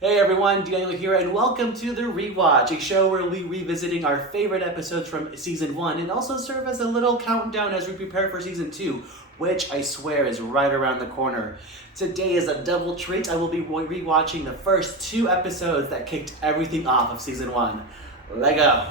Hey everyone, Daniel here, and welcome to the Rewatch, a show where we'll be revisiting our favorite episodes from season 1 and also serve as a little countdown as we prepare for season 2, which I swear is right around the corner. Today is a double treat. I will be rewatching the first 2 episodes that kicked everything off of season 1. Let go!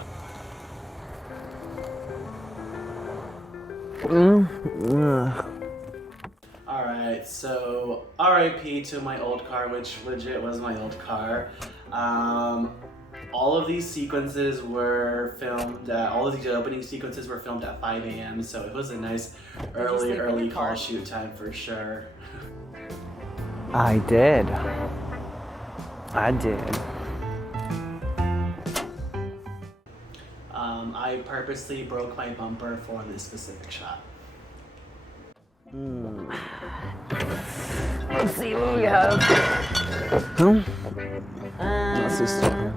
Alright, so RIP to my old car, which legit was my old car. All of these sequences were filmed, all of these opening sequences were filmed at 5 a.m., so it was a nice early call shoot time for sure. I did. I did. I purposely broke my bumper for this specific shot. Let's see what we have. Let's just start.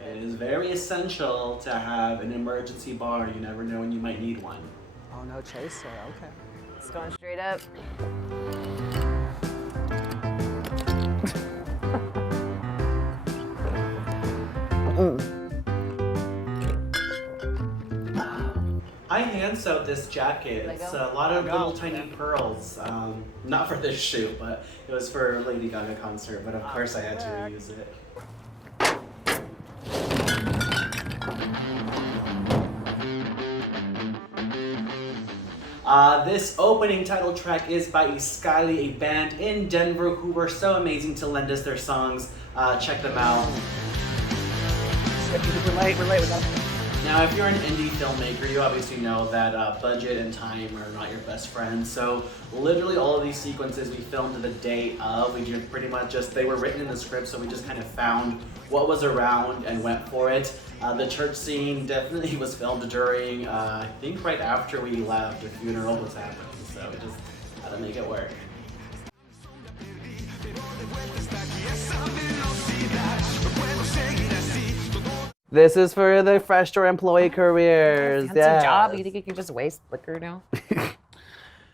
It is very essential to have an emergency bar. You never know when you might need one. Oh, no chaser. Okay. It's going straight up. I hand sewed this jacket. It's a lot of little tiny pearls. Not for this shoot, but it was for Lady Gaga concert. But of course I had to reuse it. This opening title track is by Skyly, a band in Denver who were so amazing to lend us their songs. Check them out. We're late. We got Now, if you're an indie filmmaker, you obviously know that budget and time are not your best friends. So, literally all of these sequences we filmed the day of. We just pretty much they were written in the script, so we just kind of found what was around and went for it. The church scene definitely was filmed during, I think right after we left, a funeral was happening. So, we just had to make it work. This is for the fresh door employee careers. That's a job. You think you can just waste liquor now?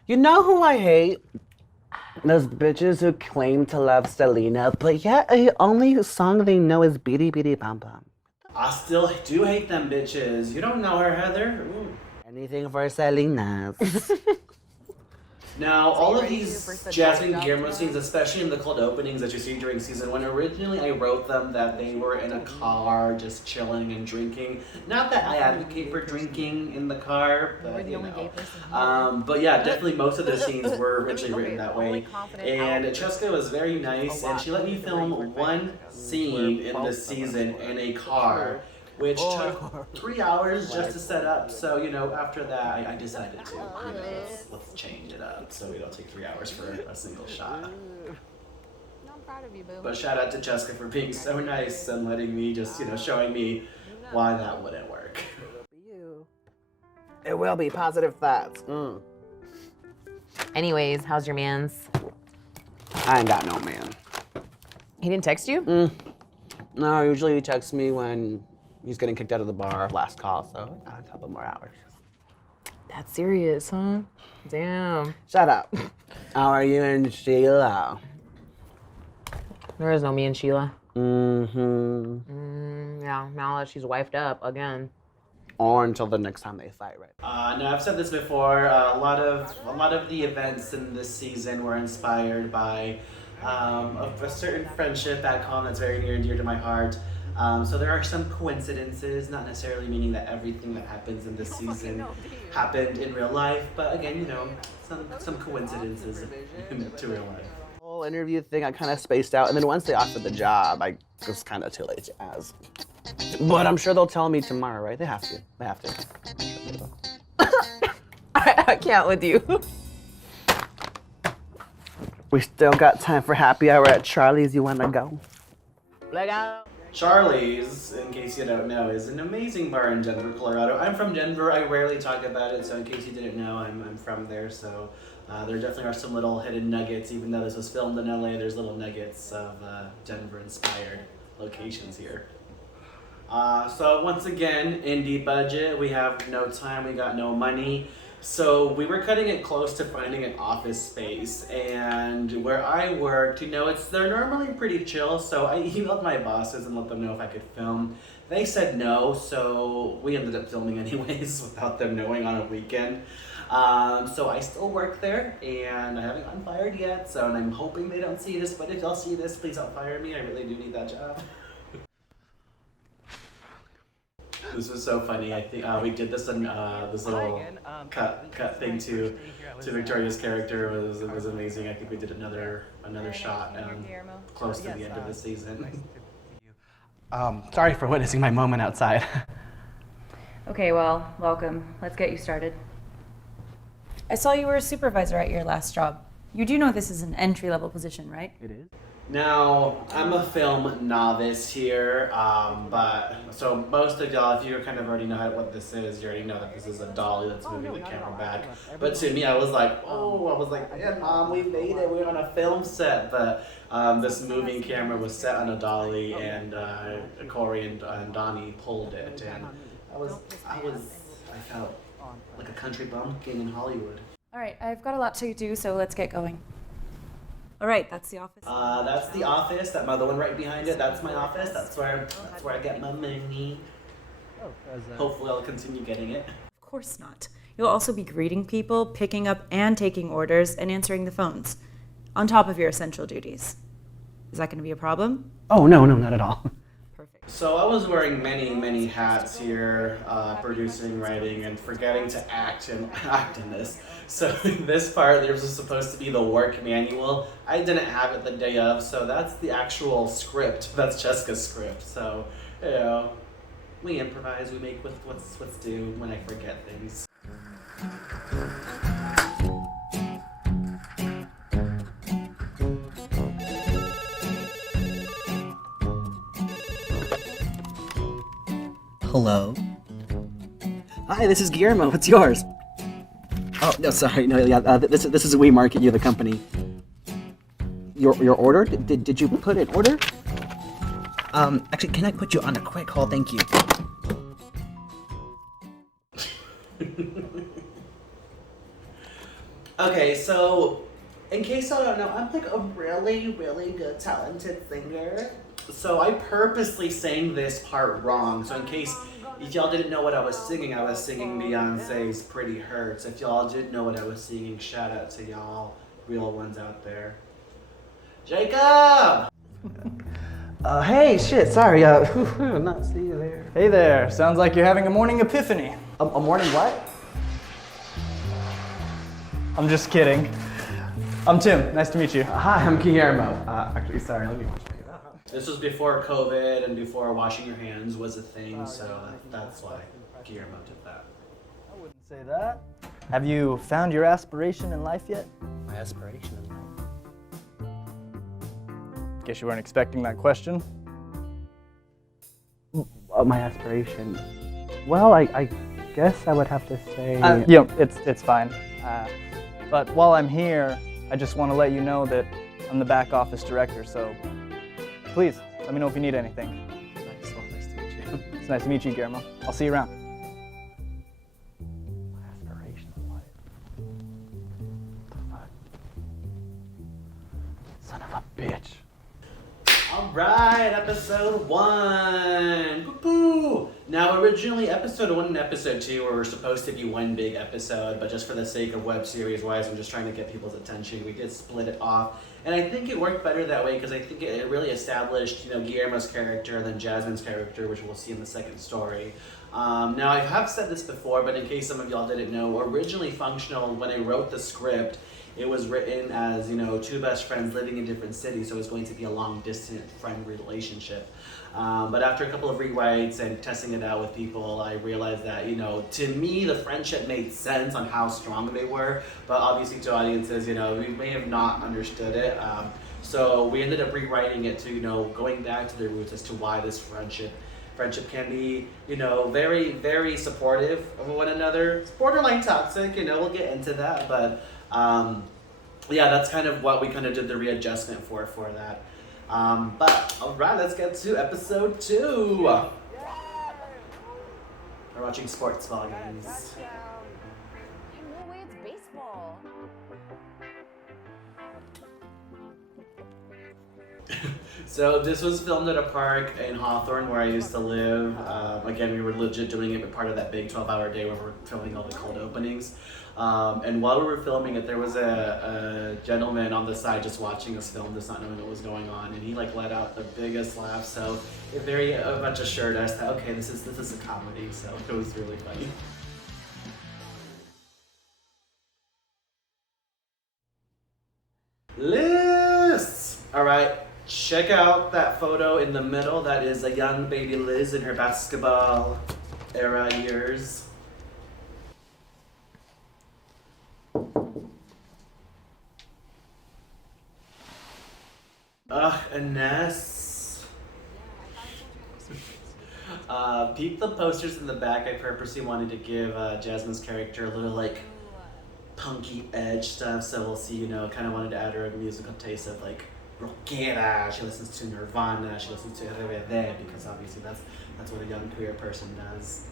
You know who I hate? Those bitches who claim to love Selena, but yet the only song they know is Beady Beady Bum Bum. I still do hate them bitches. You don't know her, Heather. Ooh. Anything for Selena. Now, all of these Jasmine Guillermo scenes, especially in the cold openings that you see during season 1, originally I wrote them that they were in a car just chilling and drinking. Not that I advocate for drinking in the car, but you know. But yeah, definitely most of the scenes were originally written that way. And Cheska was very nice, and she let me film one scene in this season in a car, which took 3 hours just to set up. So, you know, after that, I decided to, let's change it up so we don't take 3 hours for a single shot. No, I'm proud of you, boo. But shout out to Cheska for being so nice and letting me showing me why that wouldn't work. It will be positive thoughts. Anyways, how's your man's? I ain't got no man. He didn't text you? No, usually he texts me when he's getting kicked out of the bar, last call, so a couple more hours. That's serious, huh? Damn. Shut up. How are you and Sheila? There is no me and Sheila. Mm-hmm. Yeah, now that she's wifed up again. Or until the next time they fight, right? No, I've said this before. A lot of the events in this season were inspired by a certain friendship back home that's very near and dear to my heart. So there are some coincidences, not necessarily meaning that everything that happens in this season happened in real life, but again, you know, some coincidences to real life. The whole interview thing, I kind of spaced out, and then once they offered the job, I was kind of too late to ask. But I'm sure they'll tell me tomorrow, right? They have to. They have to. I can't with you. We still got time for happy hour at Charlie's. You wanna go? Let go. Charlie's, in case you don't know, is an amazing bar in Denver, Colorado. I'm from Denver. I rarely talk about it, so in case you didn't know, I'm from there. So there definitely are some little hidden nuggets. Even though this was filmed in LA, there's little nuggets of Denver-inspired locations here. So once again, indie budget. We have no time. We got no money. So we were cutting it close to finding an office space, and where I worked, they're normally pretty chill. So I emailed my bosses and let them know if I could film. They said no, so we ended up filming anyways without them knowing on a weekend. So I still work there, and I haven't gotten fired yet. And I'm hoping they don't see this. But if y'all see this, please don't fire me. I really do need that job. This was so funny. I think we did this in this little cut thing to Victoria's character. It was amazing. I think we did another shot close to the end of the season. Sorry for witnessing my moment outside. Okay, well, welcome. Let's get you started. I saw you were a supervisor at your last job. You do know this is an entry-level position, right? It is. Now, I'm a film novice here, but so most of y'all, if you kind of already know what this is, you already know that this is a dolly that's moving the camera back. But to me, I was like, yeah, Mom, we made it. We're on a film set. But this moving camera was set on a dolly, and Corey and Donnie pulled it, and I felt like a country bumpkin in Hollywood. All right, I've got a lot to do, so let's get going. All right, that's the office. That's the office. The one right behind it. That's my office. That's where I get my money. Hopefully, I'll continue getting it. Of course not. You'll also be greeting people, picking up and taking orders, and answering the phones, on top of your essential duties. Is that going to be a problem? Oh, no, not at all. Perfect. So I was wearing many hats here, producing, writing, and forgetting to act in this. So this part, there was supposed to be the work manual. I didn't have it the day of, so that's the actual script. That's Jessica's script. So, we improvise, we make with what's due when I forget things. Hello. Hi, this is Guillermo. What's yours? Oh no, sorry. No, yeah. This is We Market You, the company. Your order? Did you put an order? Actually, can I put you on a quick hold? Thank you. Okay, so in case I don't know, I'm like a really good talented singer. So I purposely sang this part wrong. So in case if y'all didn't know what I was singing Beyonce's Pretty Hurts. If y'all did know what I was singing, shout out to y'all real ones out there. Jacob! Hey, shit, sorry, not see you there. Hey there, sounds like you're having a morning epiphany. A morning what? I'm just kidding. I'm Tim, nice to meet you. Hi, I'm Guillermo. Actually, sorry, let me wash my hands. This was before COVID and before washing your hands was a thing, so that's why Guillermo did that. I wouldn't say that. Have you found your aspiration in life yet? My aspiration in life. Guess you weren't expecting that question. My aspiration. Well, I guess I would have to say. It's fine. But while I'm here, I just want to let you know that I'm the back office director, so please let me know if you need anything. Nice to meet you. It's nice to meet you, Guillermo. I'll see you around. My aspiration in life. What the fuck? Son of a bitch. Alright, episode 1. Woo-hoo. Now, originally, episode 1 and episode 2 were supposed to be one big episode, but just for the sake of web series wise, I'm just trying to get people's attention. We did split it off, and I think it worked better that way because I think it really established, Guillermo's character and then Jasmine's character, which we'll see in the second story. Now, I have said this before, but in case some of y'all didn't know, originally Functional, when I wrote the script, it was written as, two best friends living in different cities, so it was going to be a long-distance friend relationship. But after a couple of rewrites and testing it out with people, I realized that, to me, the friendship made sense on how strong they were, but obviously to audiences, we may have not understood it. So we ended up rewriting it to, going back to the roots as to why this friendship can be, very, very supportive of one another. It's borderline toxic, we'll get into that, but that's kind of what we kind of did the readjustment for that. But all right, let's get to episode 2. We're watching sports vloggings. So this was filmed at a park in Hawthorne where I used to live. Again, we were legit doing it, but part of that big 12-hour day where we're filming all the cold openings. And while we were filming it, there was a gentleman on the side just watching us film, just not knowing what was going on, and he like let out the biggest laugh. So it very much assured us that okay, this is a comedy. So it was really funny. Liz! All right, check out that photo in the middle. That is a young baby Liz in her basketball era years. Ines. Peep the posters in the back. I purposely wanted to give Jasmine's character a little like punky edge stuff, so we'll see, kind of wanted to add her a musical taste of like rockera. She listens to Nirvana, she listens to RBD, because obviously that's what a young queer person does.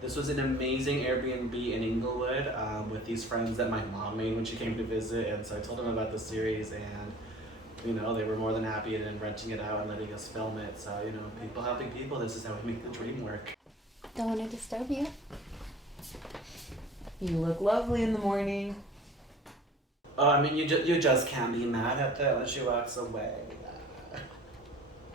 This was an amazing Airbnb in Inglewood with these friends that my mom made when she came to visit, and so I told them about the series, and they were more than happy in renting it out and letting us film it. So, people helping people, this is how we make the dream work. Don't want to disturb you. You look lovely in the morning. Oh, I mean, you just can't be mad at that when she walks away.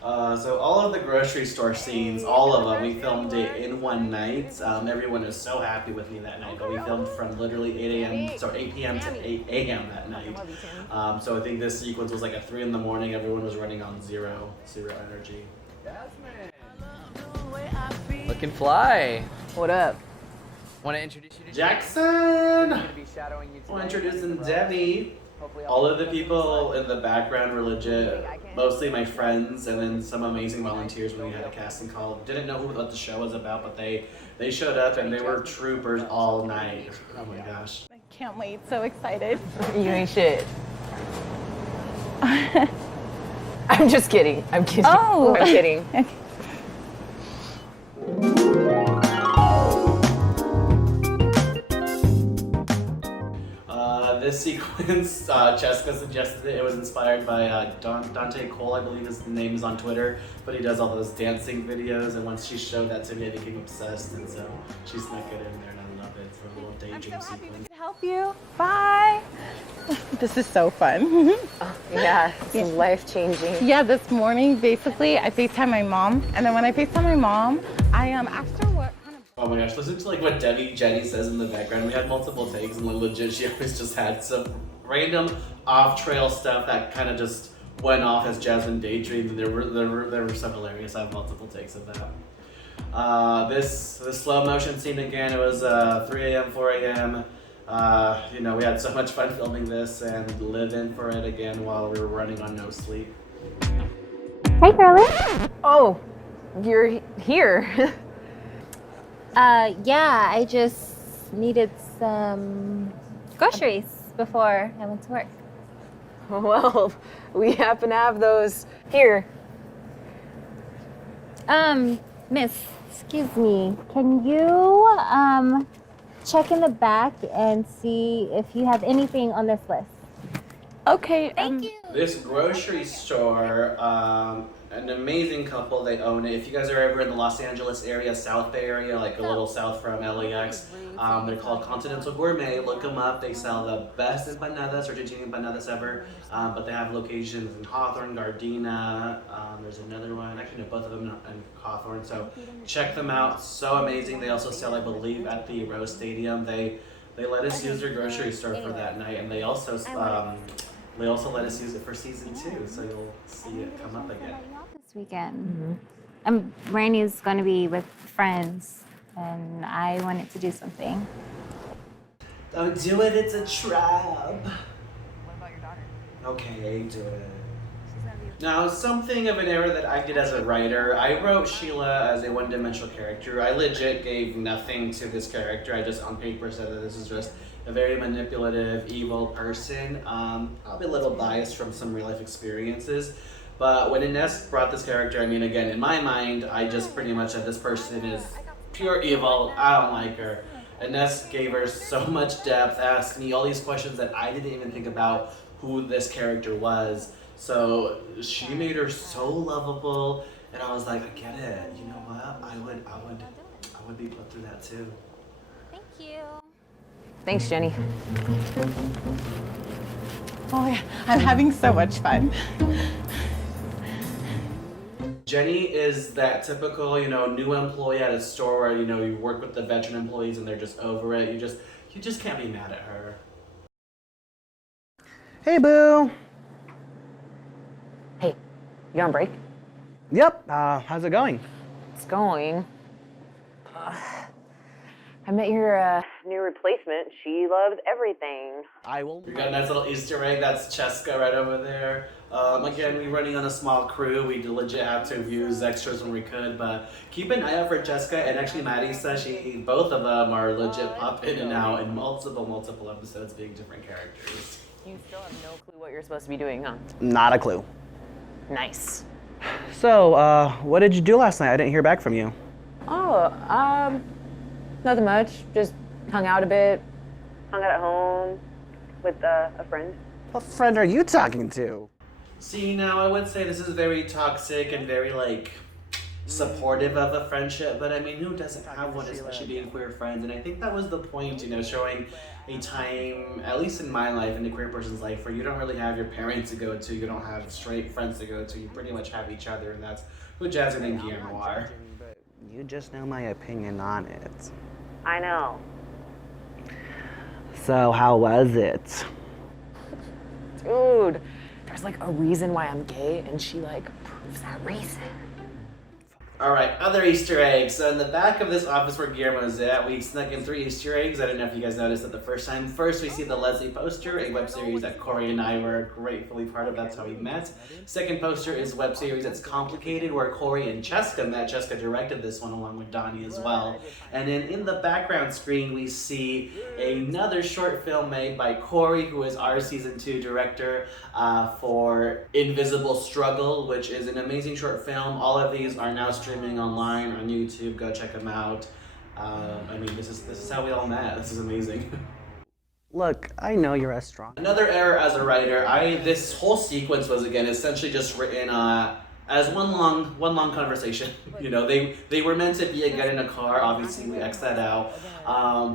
So all of the grocery store scenes, all of them, we filmed it in one night. Everyone was so happy with me that night, but we filmed from literally 8 p.m. to 8 a.m. that night. So I think this sequence was like at 3 in the morning. Everyone was running on zero energy. Looking fly. What up? Want to introduce you to Jackson! Gonna be shadowing you Well, today. introducing Debbie. All of the people in the background were legit, mostly my friends, and then some amazing volunteers when we had a casting call. Didn't know what the show was about, but they showed up and they were troopers all night. Oh my gosh. I can't wait. So excited. You ain't shit. I'm just kidding. I'm kidding. Oh. I'm kidding. This sequence, Jessica suggested it. It was inspired by Dante Cole, I believe his name is on Twitter, but he does all those dancing videos, and once she showed that to me, I became obsessed, and so she snuck it in there, and I love it. It's a little daydream sequence. To help you. Bye. This is so fun. Yeah, it's life-changing. Yeah, this morning, basically, I FaceTime my mom, and then when I FaceTime my mom, I asked her what kind of... Oh my gosh, listen to like what Jenny says in the background. We had multiple takes, and legit, she always just had some random off-trail stuff that kind of just went off as Jasmine daydreamed, and they were so hilarious. I have multiple takes of that. This slow motion scene again. It was 3 a.m., 4 a.m. We had so much fun filming this and living for it again while we were running on no sleep. Hey, girlie. Oh, you're here. Yeah, I just needed some groceries before I went to work. Well, we happen to have those here. Miss, excuse me, can you, check in the back and see if you have anything on this list? Okay. Thank you. This grocery store, an amazing couple, they own it. If you guys are ever in the Los Angeles area, South Bay area, like a little south from LAX, they're called Continental Gourmet. Look them up. They sell the best empanadas, Argentinian empanadas ever. But they have locations in Hawthorne, Gardena. There's another one, actually no, both of them in Hawthorne. So check them out. So amazing. They also sell, I believe, at the Rose Stadium. They let us use their grocery store for that night, and they also let us use it for season 2. So you'll see it come up again. This weekend. Rainey's going to be with friends, and I wanted to do something. Don't do it, it's a trap. What about your daughter? Okay, do it. Now, something of an error that I did as a writer, I wrote Sheila as a one-dimensional character. I legit gave nothing to this character. I just on paper said that this is just a very manipulative, evil person. Probably a little biased from some real-life experiences. But when Ines brought this character, I mean, again, in my mind, I just pretty much said this person is pure evil. I don't like her. Ines gave her so much depth, asked me all these questions that I didn't even think about who this character was. So she made her so lovable, and I was like, I get it. You know what? I would be put through that too. Thank you. Thanks, Jenny. Oh, yeah. I'm having so much fun. Jenny is that typical, new employee at a store where, you work with the veteran employees and they're just over it. You just can't be mad at her. Hey, boo. Hey, you on break? Yep. How's it going? It's going. I met your new replacement. She loves everything. I will. We got a nice little Easter egg. That's Cheska right over there. Again, we're running on a small crew. We legit had to use extras when we could, but keep an eye out for Cheska. And actually, Maddie says both of them are legit pop in and out in multiple episodes, being different characters. You still have no clue what you're supposed to be doing, huh? Not a clue. Nice. So, what did you do last night? I didn't hear back from you. Oh, nothing much. Just hung out a bit. Hung out at home with a friend. What friend are you talking to? See, now I would say this is very toxic and very supportive of a friendship, but I mean, who doesn't have one, especially being queer friends? And I think that was the point, showing a time, at least in my life, in a queer person's life, where you don't really have your parents to go to, you don't have straight friends to go to, you pretty much have each other, and that's who Jasmine and Guillermo are. You just know my opinion on it. I know. So, how was it? Dude, there's a reason why I'm gay, and she proves that reason. All right, other Easter eggs. So in the back of this office where Guillermo is at, we snuck in 3 Easter eggs. I don't know if you guys noticed it the first time. First, we see the Leslie poster, a web series that Corey and I were gratefully part of. That's how we met. Second poster is web series It's Complicated, where Corey and Cheska met. Cheska directed this one along with Donnie as well. And then in the background screen, we see another short film made by Corey, who is our season 2 director for Invisible Struggle, which is an amazing short film. All of these are now streaming online on YouTube. Go check them out. This is how we all met. This is amazing. Look, I know you're as strong. Another error as a writer. This whole sequence was again essentially just written as one long conversation. They were meant to be again in a car. Obviously, we X that out.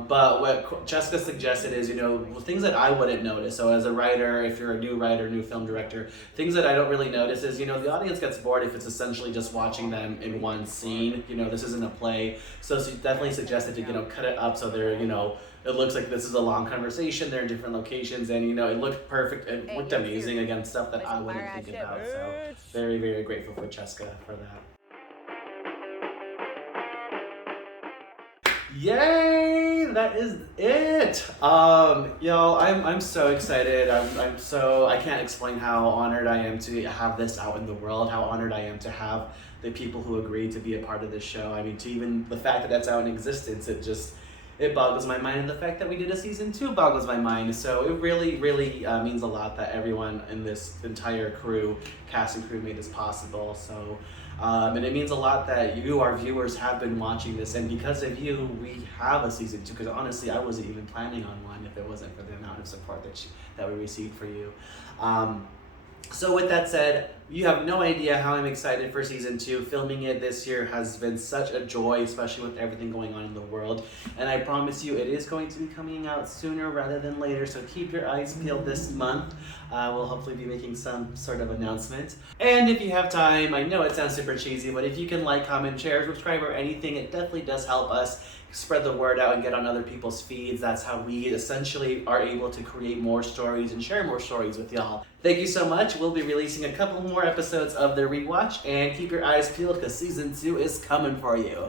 But what Cheska suggested is, things that I wouldn't notice. So as a writer, if you're a new writer, new film director, things that I don't really notice is, the audience gets bored if it's essentially just watching them in one scene. This isn't a play. So she definitely suggested to, cut it up so they're, it looks like this is a long conversation. They're in different locations, and it looked perfect. It looked amazing. Again, stuff that I wouldn't think about. So very, very grateful for Cheska for that. Yay! That is it. Y'all, I'm so excited. I can't explain how honored I am to have this out in the world. How honored I am to have the people who agreed to be a part of this show. To even the fact that that's out in existence, it boggles my mind, and the fact that we did a season 2 boggles my mind. So it really, really means a lot that everyone in this entire cast and crew made this possible. So, and it means a lot that you, our viewers, have been watching this, and because of you, we have a season 2. Because honestly, I wasn't even planning on one if it wasn't for the amount of support that we received for you. So with that said, you have no idea how I'm excited for season 2. Filming it this year has been such a joy, especially with everything going on in the world. And I promise you, it is going to be coming out sooner rather than later. So keep your eyes peeled this month. We'll hopefully be making some sort of announcement. And if you have time, I know it sounds super cheesy, but if you can like, comment, share, subscribe, or anything, it definitely does help us spread the word out and get on other people's feeds. That's how we essentially are able to create more stories and share more stories with y'all. Thank you so much. We'll be releasing a couple more episodes of The Rewatch, and keep your eyes peeled because season 2 is coming for you.